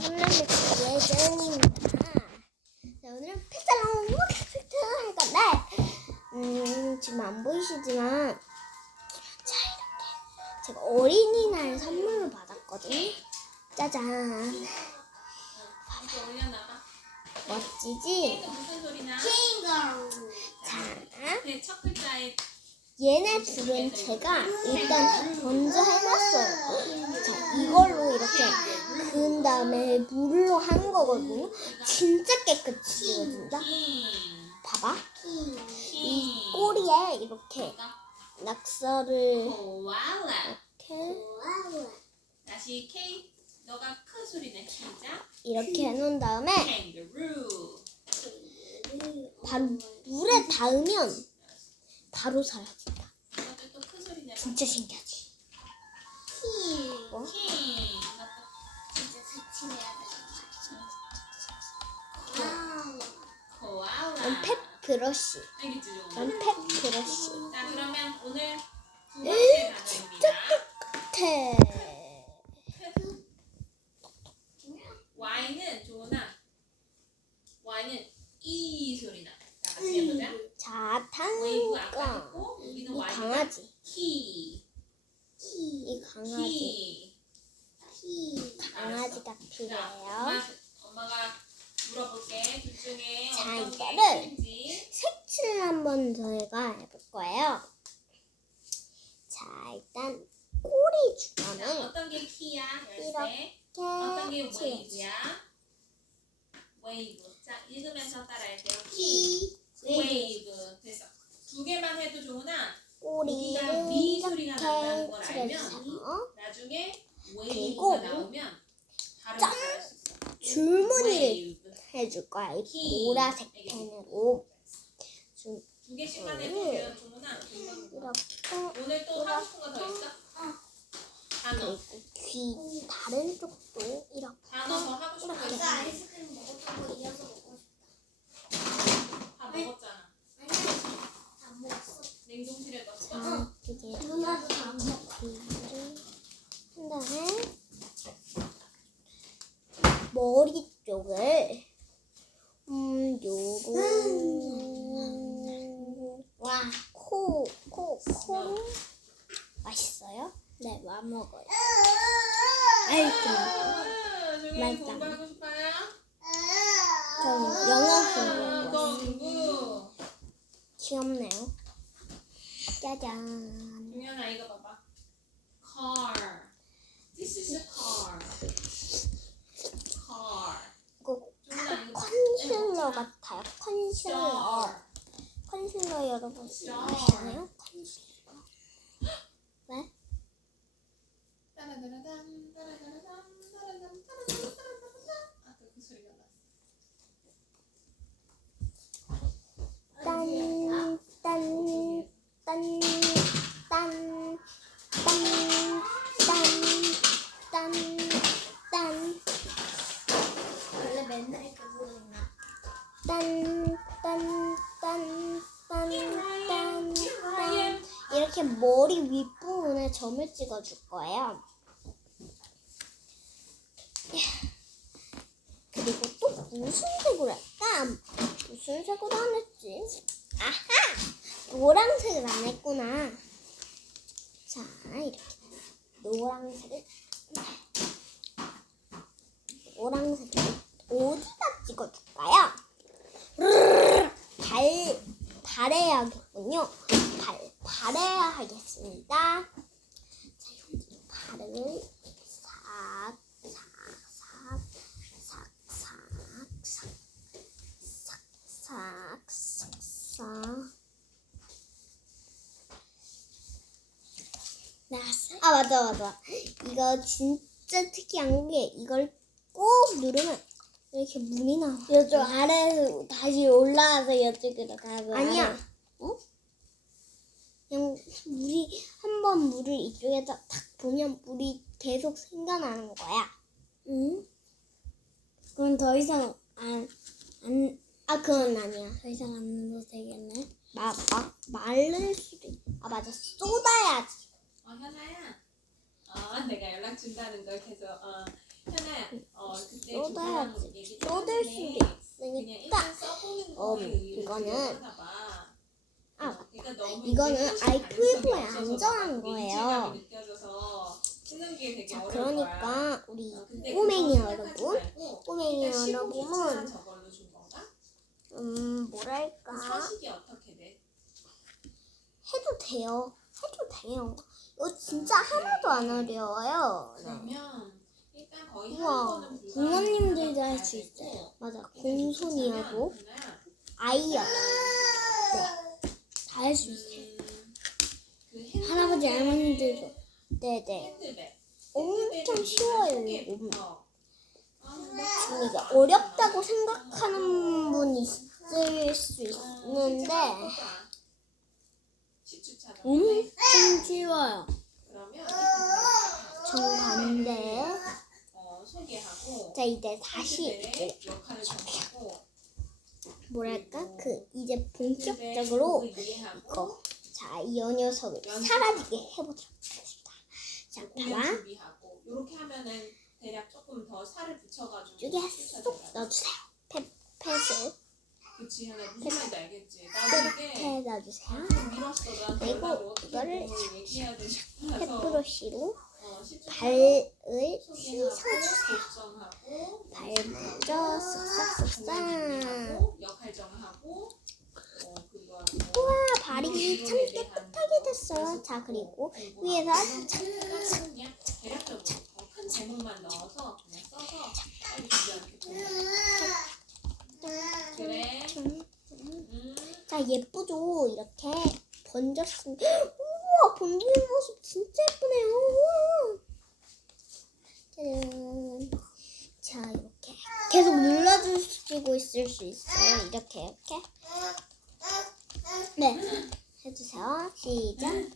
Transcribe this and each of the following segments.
설명드릴 예정입니다. 자, 오늘은 피자랑 팩트 할 건데, 음, 지금 안 보이시지만, 자, 이렇게. 제가 어린이날 선물을 받았거든요. 짜잔. 멋지지? 자, 얘네 둘은 제가 일단 먼저 해놨어요. 자, 이걸로 이렇게 그은 다음에 물로 하는 거거든요. 진짜 깨끗이 지워진다. 킹. 봐봐. 이 킹. 꼬리에 이렇게 낙서를. 이렇게, 다시 K. 너가 큰 소리 내. 시작. 이렇게 해놓은 다음에. 바로 물에 닿으면 바로 사라진다. 소리 내. 진짜 신기하지? 브러쉬. 원팩 브러쉬. 자, 그러면 오늘 두 번째 단어입니다. 끝에 Y는. Y는 이 소리 나. 자, 같이 해보자. 자, 웨이브 아까 탕가. 했고 이 여기는 Y가 강아지. 키. 이 강아지. 키. 강아지가 자, 필요해요. 엄마, 엄마가 물어볼게. 둘 중에 자, 어떤 게 이거를 큰지. 한번 저희가 해볼 거예요. 자, 일단 꼬리 자, 주변을 어떤 게 키야? 이렇게 어떤 게. 웨이브야? 웨이브. 자, 읽으면서 따라할게요. 키, 웨이브. 됐어. 두 개만 해도 좋으나 여기가 미 소리가 난다는 걸 알면. 나중에 웨이브가 나오면 바로 짠! 줄무늬를. 해줄 거야. 이 키. 보라색? 펜으로. 줄- 두 개씩만. 돼요, 종훈아. 이렇게 오늘 또 하고 싶은 거 더 있어? 단어. 그리고 귀 다른 쪽도 이렇게 단어 더 하고 싶은 거 있어? 아이스크림 먹었던 거 이어서 먹고 다 먹었잖아. 싶다. 안 먹었어. 냉동실에 넣었어? 자, 이게 누나도 다 먹어. 귀를 한 다음에 머리 쪽을 음 요런 와. 코, 코, 코 맛있어요? 네, 와 먹어요. 아이고, 아, 종훈이 맛있다. 공부하고 싶어요? 저 영어 아, 공부 공부. 귀엽네요. 짜잔. 종현아 이거 봐봐. car. This is a car. car. 이거 이거 컨실러 같아요. 컨실러. star. 컨실러 여러분. 아시나요? 컨실러. 왜? 따라다라담, 따라다라담, 따라담, 따라담, 따라담. 아까 그 소리가 났어. 딴, 머리 윗부분에 점을 찍어줄 거예요. 그리고 또 무슨 색으로 할까? 무슨 색으로 안 했지? 아하! 노란색을 안 했구나. 자, 이렇게. 노란색을. 노란색을 어디다 찍어줄까요? 발, 발해야겠군요. 발, 발해야 하겠습니다. 자, 여기 발을 싹, 싹, 싹, 싹, 싹, 싹, 싹, 싹, 싹, 싹. 나왔어? 아, 맞아, 맞아. 이거 진짜 특이한 게 이걸 꼭 누르면 이렇게 물이 나와. 이쪽 아래에서 다시 올라와서 이쪽으로 가고. 아니야. 어? 그냥 물이 한 번 물을 이쪽에다 탁 보면 물이 계속 생겨나는 거야. 응? 그럼 더 이상 안, 안, 아 그건 아니야. 더 이상 안 넣어도 되겠네. 마, 마, 마를 수도 있. 아 맞아. 쏟아야지. 어, 현아야. 어, 내가 연락 준다는 걸 계속, 어, 현아야, 어, 그때 쏟아야지. 쏟을 수도 있으니까. 어, 이거는 아, 이거는 i12에 안 정한 거예요. 자, 그러니까 우리 꼬맹이 여러분, 꼬맹이 여러분은 음 뭐랄까? 해도 돼요. 해도 돼요. 이거 진짜 하나도 안 어려워요. 네. 우와, 부모님들도 할 수 있어요. 맞아. 공손이하고 그렇잖아. 아이요. 다 할 수 있어요. 음, 할아버지 할머니들도 네네. 엄청 쉬워요 이거. 어렵다고 생각하는 분 있을 수 있는데 엄청 쉬워요. 그러면 정반대. 자 이제 다시 뭐랄까 그 이제 본격적으로 이거 자 이 녀석을 사라지게 해보도록 하겠습니다. 자 봐봐. 준비하고 이렇게 하면은 대략 조금 더 살을 붙여가지고 쏙. 넣어주세요. 펫 펫을 그치 하나 무슨 말인지 알겠지 나도 이게 이렇게 넣어주세요. 좀 밀었어 나 그리고 이거를 뭘 얘기해야 되지 펫 싶어서 브러쉬로 어, 시추차 발을 씻어주세요. 발 먼저 쓱싹쓱싹. 우와 발이 참 깨끗하게 됐어요. 자 그리고 위에서 그냥 써서. 자 예쁘죠 이렇게 번졌습니다. 우와 번지는 모습 진짜 예쁘네요. 우와. 짜잔. 자 이렇게 계속 눌러주시고 있을 수 있어요. 이렇게 이렇게 네 해주세요. 시작.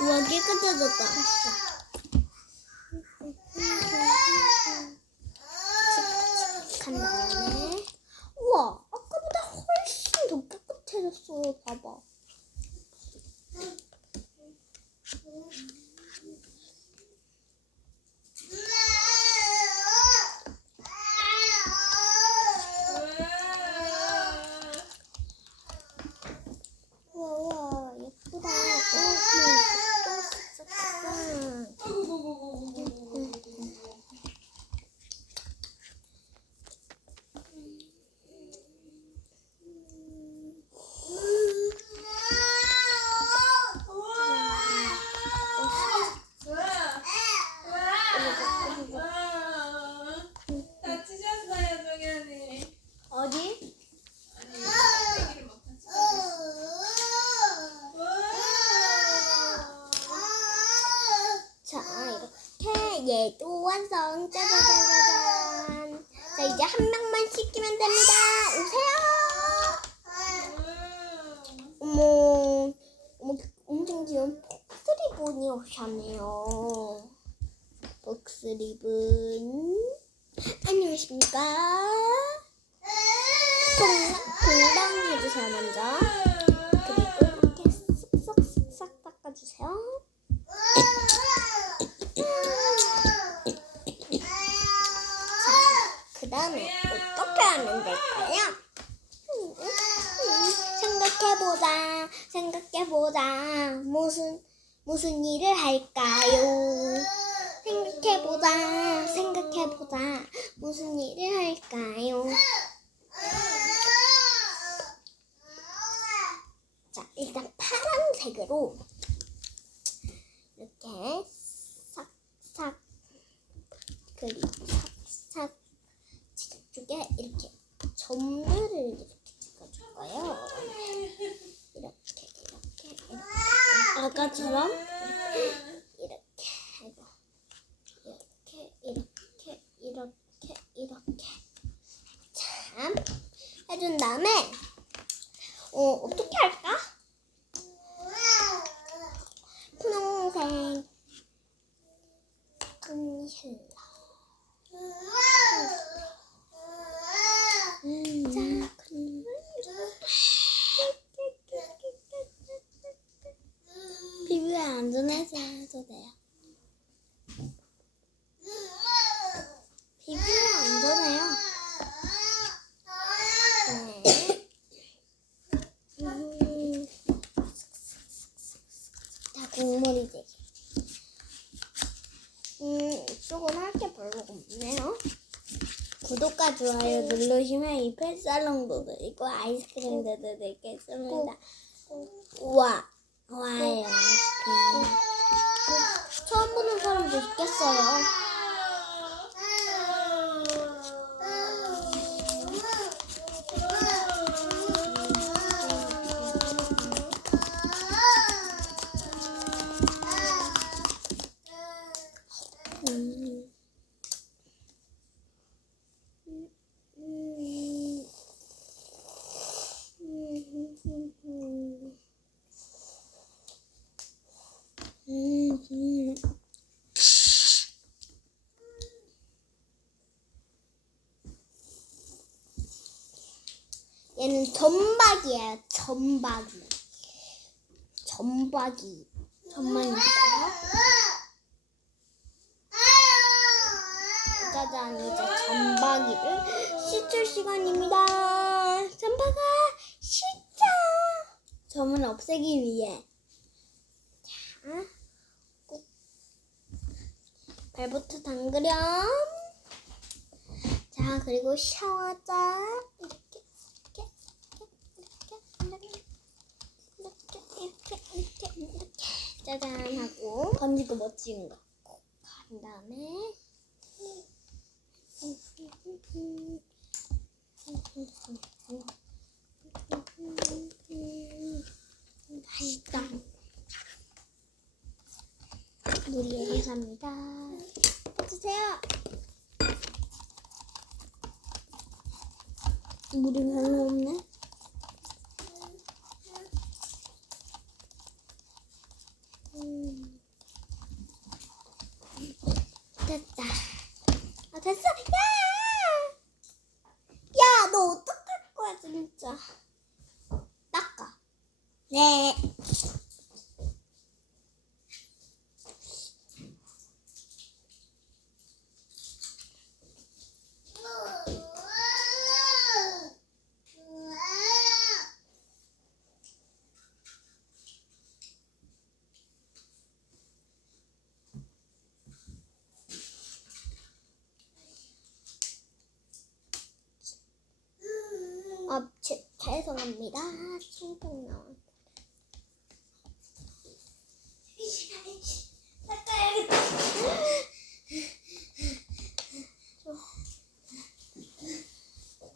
우와 깨끗해졌다. 한 다음에 우와 아까보다 훨씬 더 깨끗해졌어. 봐봐. 우와 우와 예쁘다. 오, 오, 오, 오, 오. 다치셨어요, 정현이. 어디? 아니, 껍데기를 막 다치셨어요. 자 얘도 완성. 짜자자자잔. 자 이제 한 명만 씻기면 됩니다. 오세요. 어머 어머 엄청 귀여운 복스리분이 오셨네요. 복스리분 안녕하십니까? 동당 해주세요 먼저 무슨, 일을 할까요? 생각해보자, 생각해보자. 무슨 일을 할까요? 자, 일단 파란색으로 이렇게 싹싹 그리고 싹싹 쪽에 이렇게 점들을 이렇게 찍어줄 거예요. 이렇게 이렇게 이렇게 아까처럼? 이렇게 하고 이렇게 이렇게 이렇게 이렇게. 참. 해준 다음에 어 어떻게 할까? 분홍색 분실라 자 그럼 피부에 안 안전해서 해도 돼요. 비비면 안전해요. 네. 음, 다 국물이 되게. 음, 이쪽은 할 게 별로 없네요. 구독과 좋아요 누르시면 이 펫살롱도 드리고 아이스크림도 드리겠습니다. 우와, 와요 아이스크림. 처음 보는 사람도 있겠어요. 음. 음, 음, 음. 얘는 전박이에요. 전박이. 전박이. 정말 짜잔 이제 전박이를 씻을 시간입니다. 전박아 씻자. 점을 없애기 위해 자, 꾹. 발부터 담그렴. 자 그리고 샤워자 짜잔 하고 건지고 멋진 거. 간 다음에 맛있다. 물이 감사합니다. 해주세요. 물이 별로 없네. 음. 됐다. 아 됐어. 야! 야, 너 어떡할 거야 진짜. 닦아. 네. 아, 제, 죄송합니다. 충동 나와.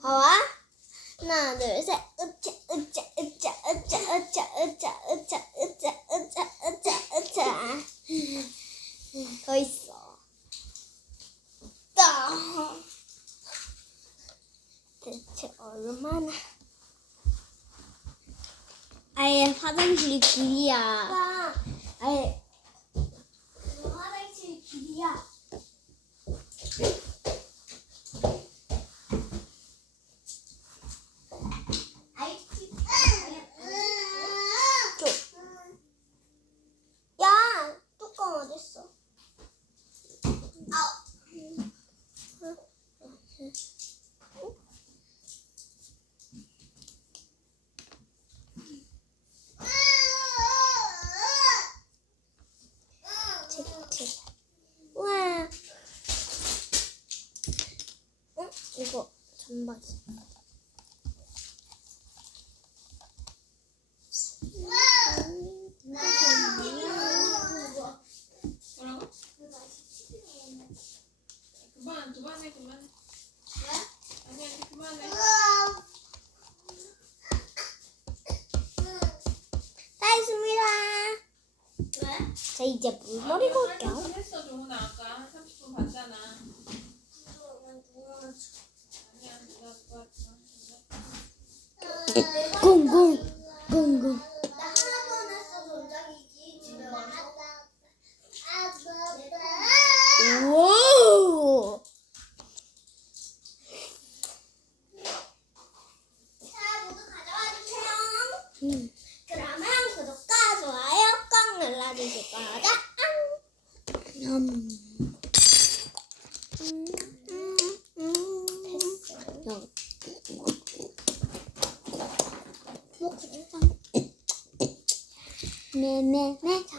봐봐. 하나, 둘, 셋. 길이야. 아, 아예 화장실 길이야. 줘. 야, 뚜껑 어딨어? 책. 우와. 어? 이거 전박이. 뭐라고? 그만 그만해 그만해. 아니 아니 그만해. 다 했습니다. 왜? 자, 이제 물머리 볼게요. 했어 종훈아 아까 한 30분 봤잖아. 아니야 누가 누가 누가. 꽁꽁 꽁꽁. 나 하나도 안 했어, 전작이지. 집에 와서. 오. 자, 모두 가져와 주세요. 음. 그러면 구독과 좋아요 꼭 눌러주실 거예요. 음. 여기. 네네네. 자,